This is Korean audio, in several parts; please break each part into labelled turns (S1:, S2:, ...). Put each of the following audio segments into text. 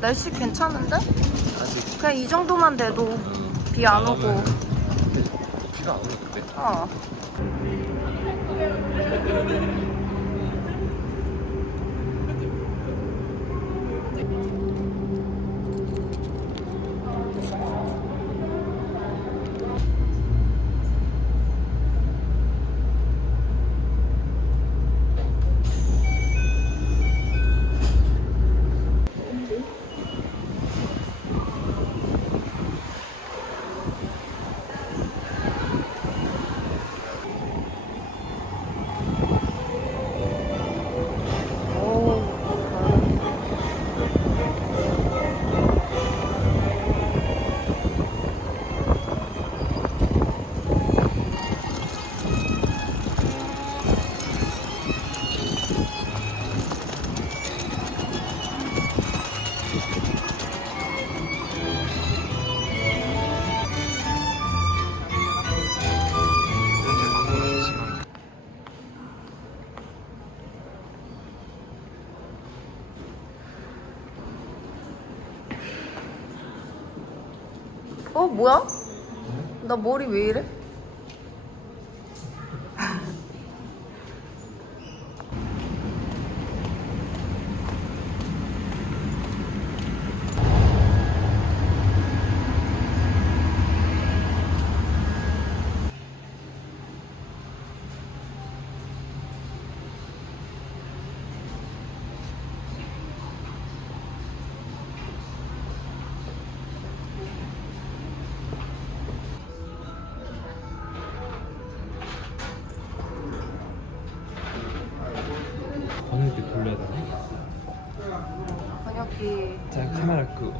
S1: 날씨 괜찮은데?
S2: 아직
S1: 그냥 이 정도만 돼도
S2: 음,
S1: 비안 오고.
S2: 비가 안 오는데.
S1: 어. 뭐야? 나 머리 왜 이래?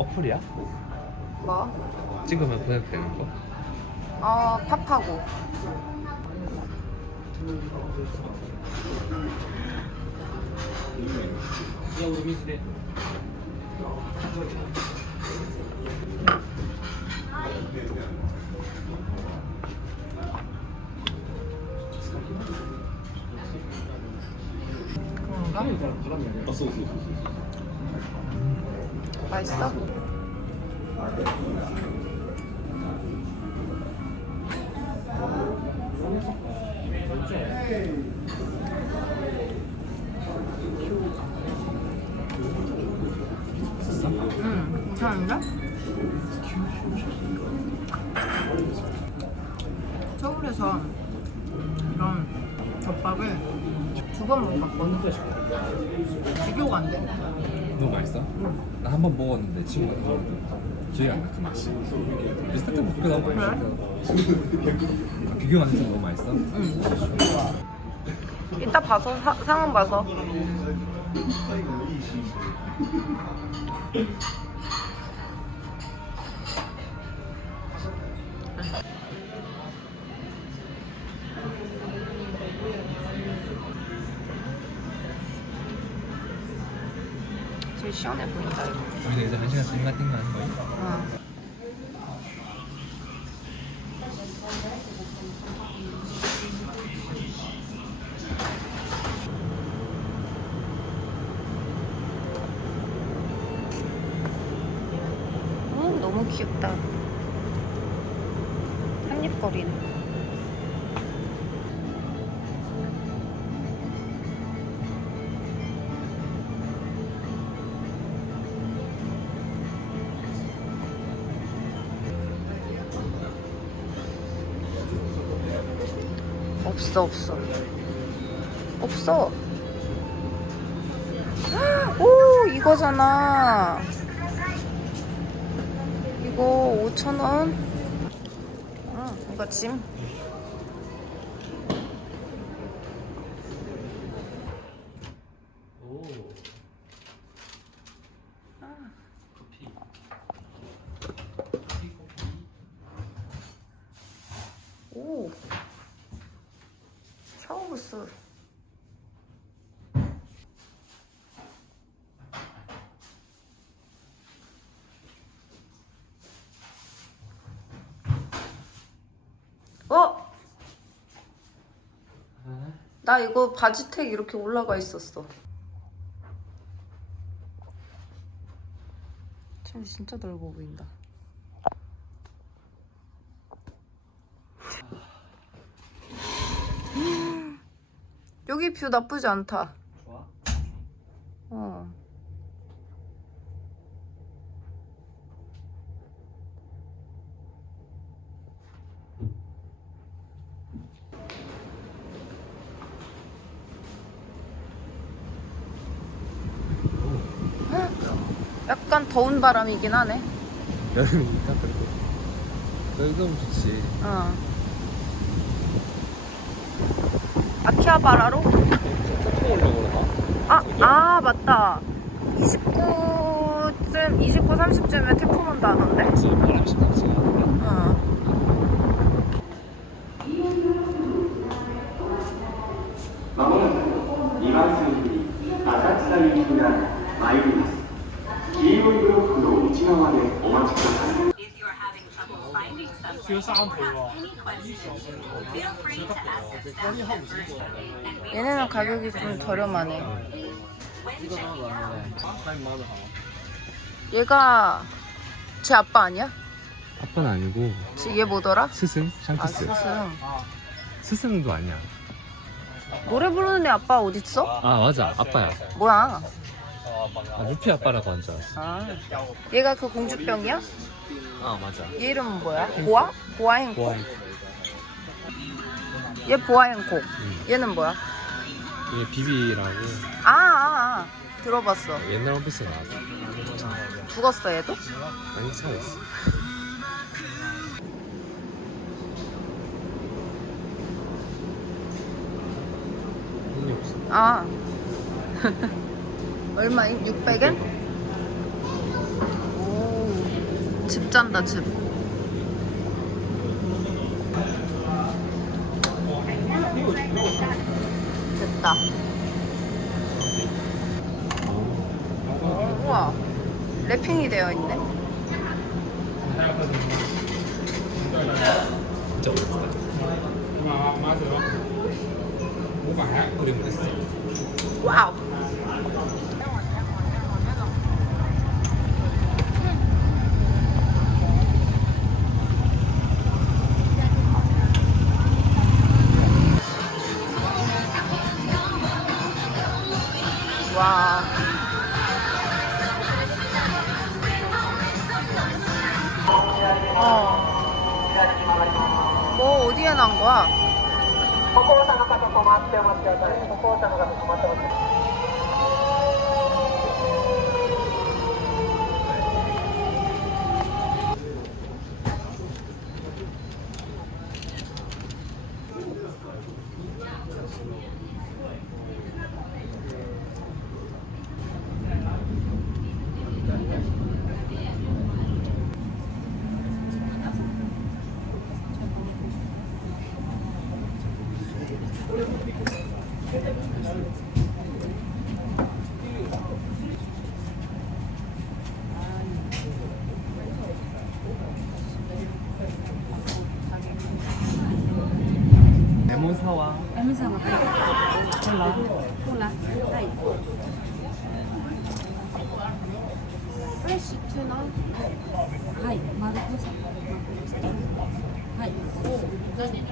S2: 어플이야?
S1: 뭐?
S2: 찍으면 번역되는 거?
S1: 어 팝하고 그런가? 맛있어? 응, 괜찮은데? 서울에서 이런 덮밥을 두 번 먹어봤거든. 비교가 안 돼.
S2: 너무 맛있어? 나 한 번 먹었는데 친구가 먹었는데 기억이 안 나 그 맛이. 거 그렇게 너무 맛있어. 아, 비교가 안 돼서 너무 맛있어?
S1: 응. 이따 봐서 사, 상황 봐서. 제일 시원해 보인다 이거.
S2: 우리 이제 한 시간 띵가띵가 하는 거야?
S1: 응. 이거 짐.
S2: 오. 커피.
S1: 오. 샤워 부스. 어? 나 이거 바지텍 이렇게 올라가 있었어. 진짜 넓어 보인다. 여기 뷰 나쁘지 않다.
S2: 좋아?
S1: 어. 약간 더운 바람이긴 하네.
S2: 여름이 따뜻해 여기 너무 좋지
S1: 어. 아키하바라로?
S2: 태풍 올라고 그러나?
S1: 아, 아 맞다. 29쯤, 29, 30쯤에 태풍?
S2: 지금 바람이 심상치 않아
S1: 어. 얘네는 가격이 좀 저렴하네. 얘가 제 아빠 아니야?
S2: 아빠는 아니고
S1: 지- 얘 뭐더라?
S2: 스승?
S1: 아,
S2: 샹크스
S1: 스승.
S2: 스승도 아니야
S1: 노래 부르는 애 아빠 어딨어?
S2: 아 맞아 아빠야
S1: 뭐야?
S2: 아 루피 아빠라고 한 줄 알았어
S1: 아. 얘가 그 공주병이야?
S2: 아 맞아
S1: 얘 이름은 뭐야? 보아? 보아행콕?
S2: 보아잉
S1: 얘 보아행콕.
S2: 응.
S1: 얘는 뭐야?
S2: 이게 비비라고
S1: 아, 아, 아. 들어봤어.
S2: 옛날 원피스 나왔어
S1: 죽었어, 얘도?
S2: 아니 살아있어 돈이 없어
S1: 아. 얼마임? 600엔? 오. 집 잔다, 집. 됐다. 어, 우와. 랩핑이 되어 있네.
S2: 진짜 오래됐다 그림 됐어
S1: 와우. 난 거야?
S3: 歩行者の方止まってお待ちください。歩行者の方止まってお待 い、
S1: 湿球な。
S4: はい、丸くさ。はい。
S2: お、何。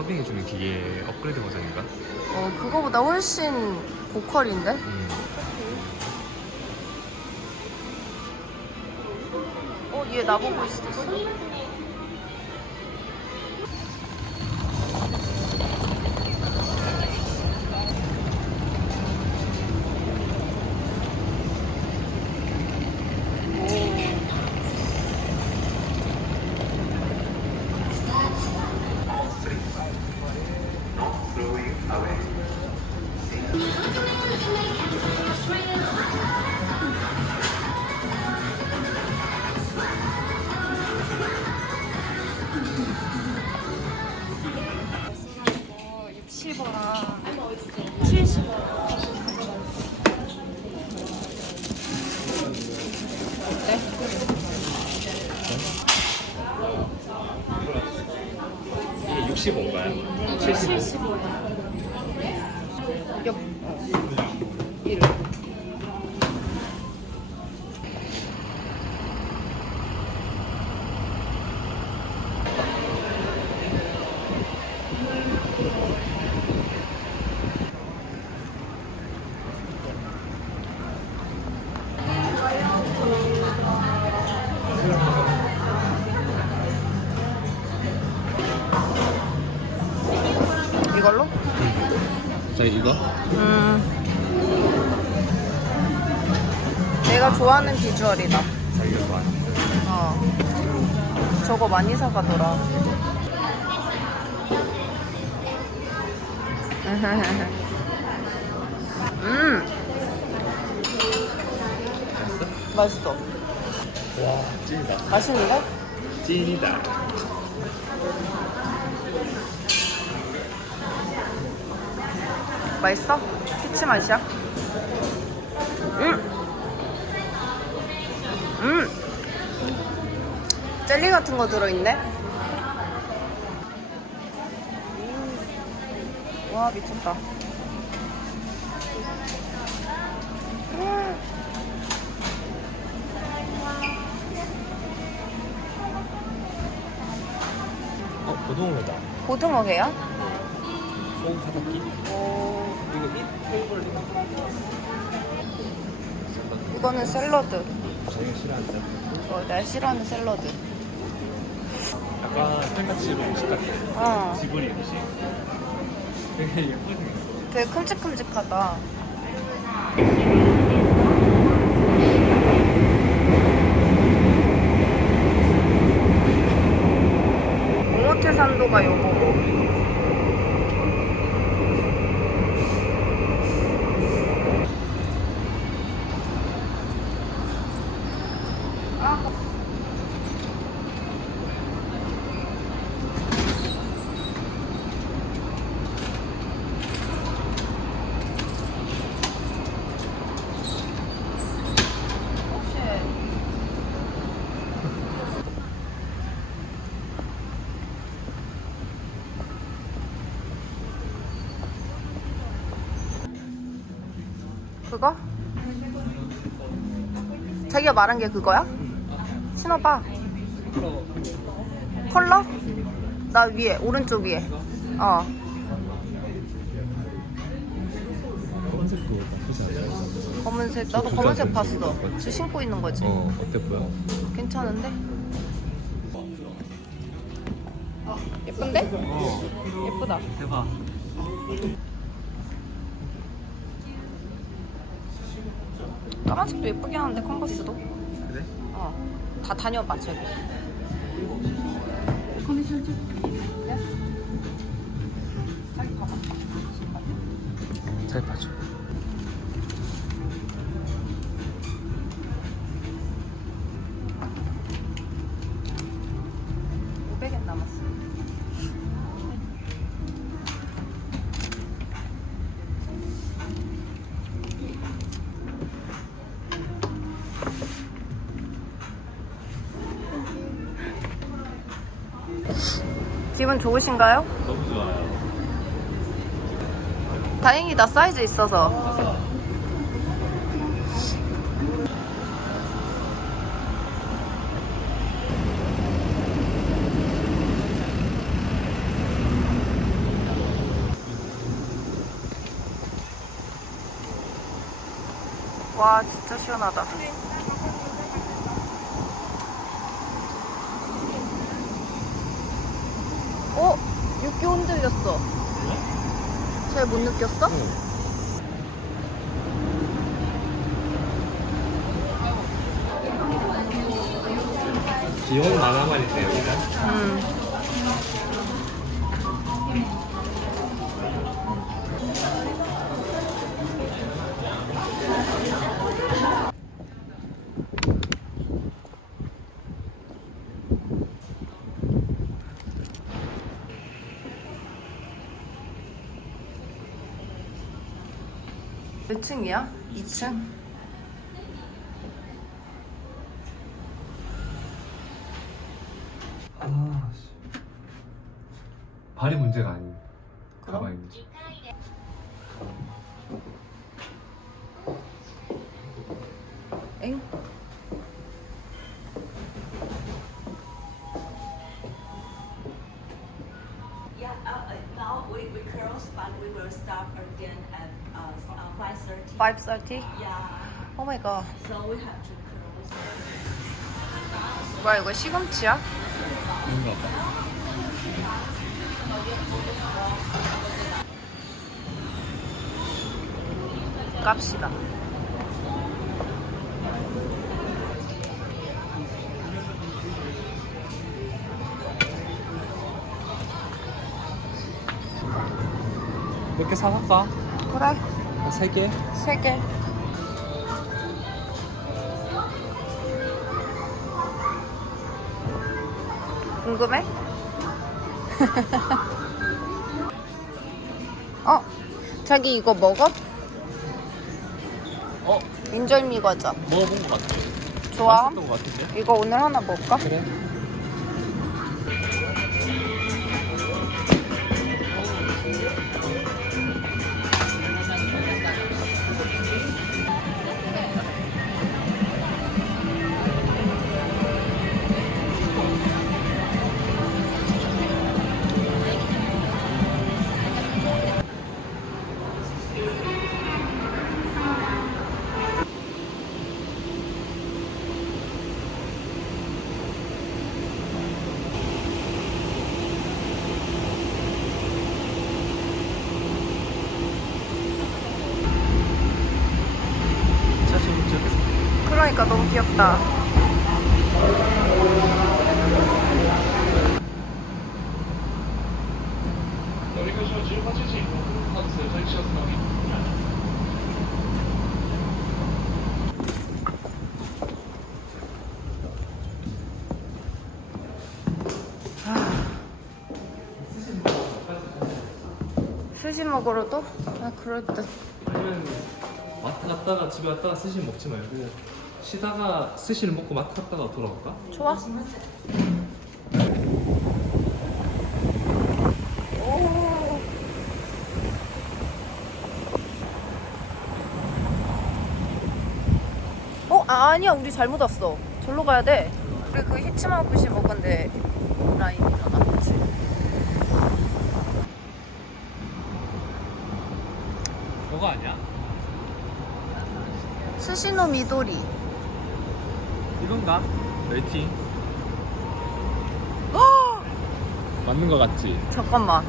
S2: 서빙해주는 기계 업그레이드 버전인가?
S1: 어 그거보다 훨씬 고퀄인데?
S2: 음.
S1: 어 얘 나보고 있었어.
S2: 西
S1: 伯。 내가 좋아하는 비주얼이다. 어. 저거 많이 사가더라. 음. 맛있어.
S2: 와 찐이다
S1: 맛있는데?
S2: 찐이다
S1: 맛있어? 피치 맛이야? 음. 음. 젤리 같은 거 들어있네? 음. 와, 미쳤다. 음.
S2: 어 고등어다
S1: 고등어게요?
S2: 소금 타닥기
S1: 오.
S2: 이거 이 테이블
S1: 이거는 샐러드.
S2: 자기가 싫어하는
S1: 어, 내가 싫어하는 샐러드.
S2: 약간 팬같이 음식 같아
S1: 어.
S2: 지브리 음식 되게 예쁘게 생겼어
S1: 되게 큼직큼직하다. 요거고. 그거? 자기가 말한 게 그거야? 신어봐. 컬러? 나 위에, 오른쪽 위에. 어.
S2: 검은색도 나쁘지 않아요.
S1: 검은색 나도
S2: 저
S1: 검은색 봤어. 저 신고 있는 거지.
S2: 어 어때 보여?
S1: 괜찮은데? 예쁜데? 예쁘다.
S2: 대박.
S1: 까만색도 예쁘게 하는데 컨버스도.
S2: 그래?
S1: 어. 다 다녀봐 쟤. 자기 봐봐.
S2: 잘 봐줘.
S1: 좋으신가요?
S2: 너무 좋아요.
S1: 다행이다 사이즈 있어서. 와 진짜 시원하다. 어? 흔들렸어. 잘 못 느꼈어?
S2: 비용 만화만 있네 여기가.
S1: 음. 층이야? 2층?
S2: 아, 씨. 발이 문제가 아닌? 가방이 문제.
S5: 5.30.
S1: 5.30?
S5: Yeah,
S1: 오 마이 갓. 뭐야 이거 시금치야?
S2: 그런가 봐.
S1: 깝시다.
S2: 몇개 사갈까?
S1: 그래.
S2: 세 개?
S1: 세 개. 궁금해? 어? 자기 이거 먹어?
S2: 어?
S1: 인절미 과자.
S2: 먹어본 것 같아.
S1: 좋아?
S2: 맛있었던 것 같은데?
S1: 이거 오늘 하나 먹을까?
S2: 그래.
S1: 그러니까 너무 귀엽다. 스시 먹으러 또? 아 그럴 듯.
S2: 아니면 마트 갔다가 집에 갔다가 스시 먹지 말고 쉬다가 스시를 먹고 마트 갔다가 돌아올까?
S1: 좋아. 어? 아, 아니야 우리 잘못 왔어 절로 가야 돼 우리 그 히치마부시 먹은데 라인이잖아 그치?
S2: 너가 아니야?
S1: 스시노 미도리.
S2: 이건가? 웨이팅. 맞는 거 같지?
S1: 잠깐만.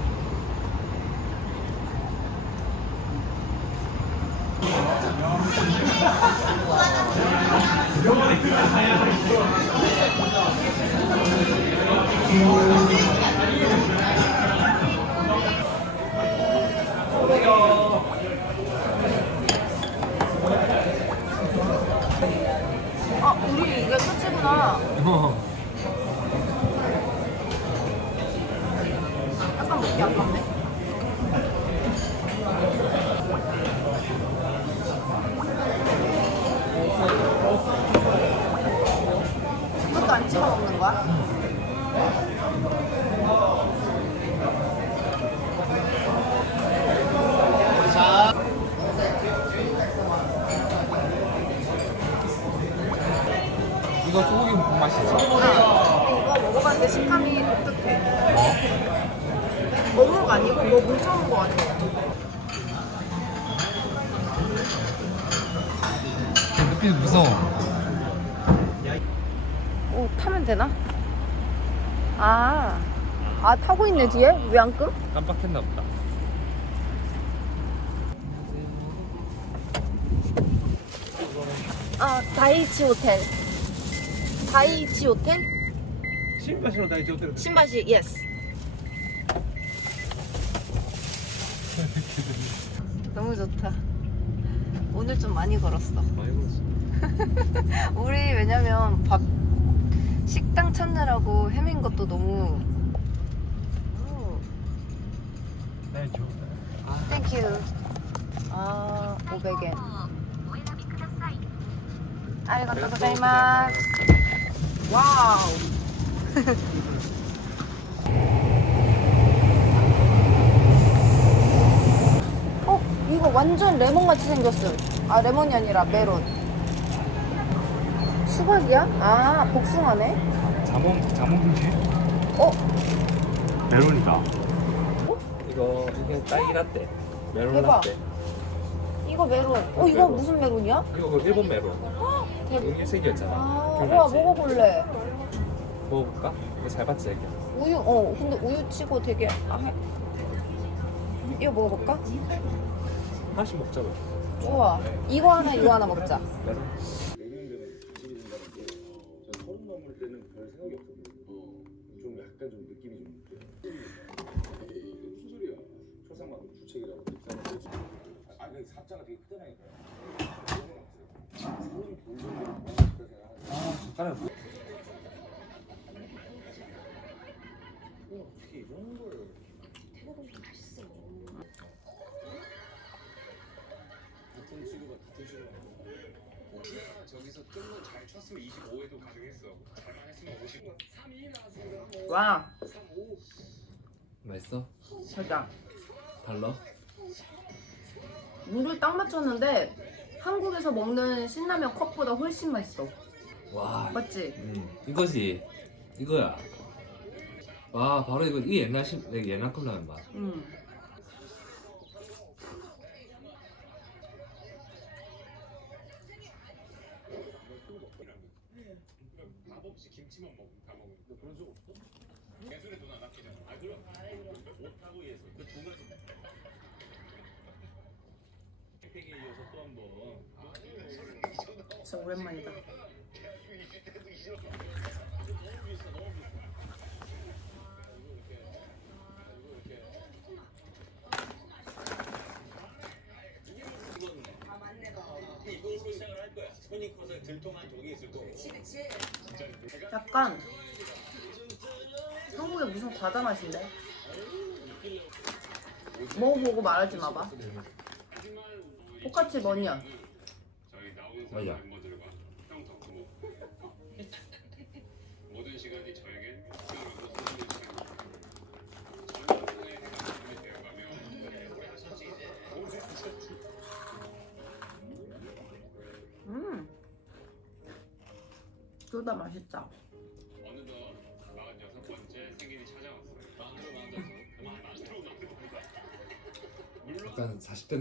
S1: 우리 이게 끝이구나.
S2: 어.
S1: 약간 먹기 아깝네. 처음 것
S2: 같아요. 햇빛 무서워.
S1: 오, 타면 되나? 아, 아 타고 있네 뒤에? 왜 안 끔?
S2: 깜빡했나 보다.
S1: 아, 다이치 호텔. 다이치 호텔?
S6: 신바시로 다이치 호텔.
S1: 신바시, 예스. 오늘 좀 많이 걸었어.
S2: 많이 걸었어.
S1: 우리 왜냐면 밥 식당 찾느라고 헤맨 것도 너무. 땡큐. 아, 500엔. 아리가또 고자이마스. 와우. 어, 이거 완전 레몬 같이 생겼어. 아, 레몬이 아니라 메론. 수박이야? 아, 복숭아네.
S6: 자몽 자몽인지
S1: 어,
S6: 메론이다
S2: 이거 이게 딸기 라떼. 메론
S1: 대박.
S2: 라떼.
S1: 이거 메론. 어, 이거 무슨 메론이야?
S2: 이거 그 일본 메론.
S1: 대박.
S2: 색이었잖아.
S1: 아,
S2: 기억나지?
S1: 우와, 먹어볼래.
S2: 먹어볼까? 이거 잘 봤지 애기?
S1: 우유, 어, 근데 우유 치고 되게. 아, 해- 이거 먹어볼까?
S2: 하나씩 먹자고.
S1: 좋아. 이거 하나, 이거 하나 먹자.
S2: 메론.
S7: 서른 넘을 때는 별 생각이 없었거든요. 좀 약간 좀 느낌이 좀 에이, 무슨 소리야? 초상만 주책이라고 아 근데 사자가 되게 크다니까요. 서른 돌 정도
S2: 아, 젓가락.
S7: 어떻게 이런 걸 같은 친구가 같은 저기서 좀더 잘 쳤으면 25에도 가능했어. 잘만 했으면 50. 3이 나왔습니다.
S1: 와,
S2: 맛있어?
S1: 살짝.
S2: 달라?
S1: 물을 딱 맞췄는데 한국에서 먹는 신라면 컵보다 훨씬 맛있어.
S2: 와.
S1: 맞지?
S2: 음, 이거지. 이거야. 와, 바로 이거 이 옛날 신내 옛날 컵라면 맛.
S1: 응. 진짜 오랜만이다. 약간 한국에 무슨 과자 맛인데? 먹어보고 말하지 마봐.
S7: 나온
S2: 맞아.
S7: 멤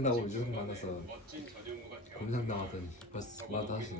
S7: 만으로 만들어
S2: 약간 40 된다고 요즘 만나서
S7: 멋진 전용무가 되어
S2: 검상 나가더니 벌써 말도 하시네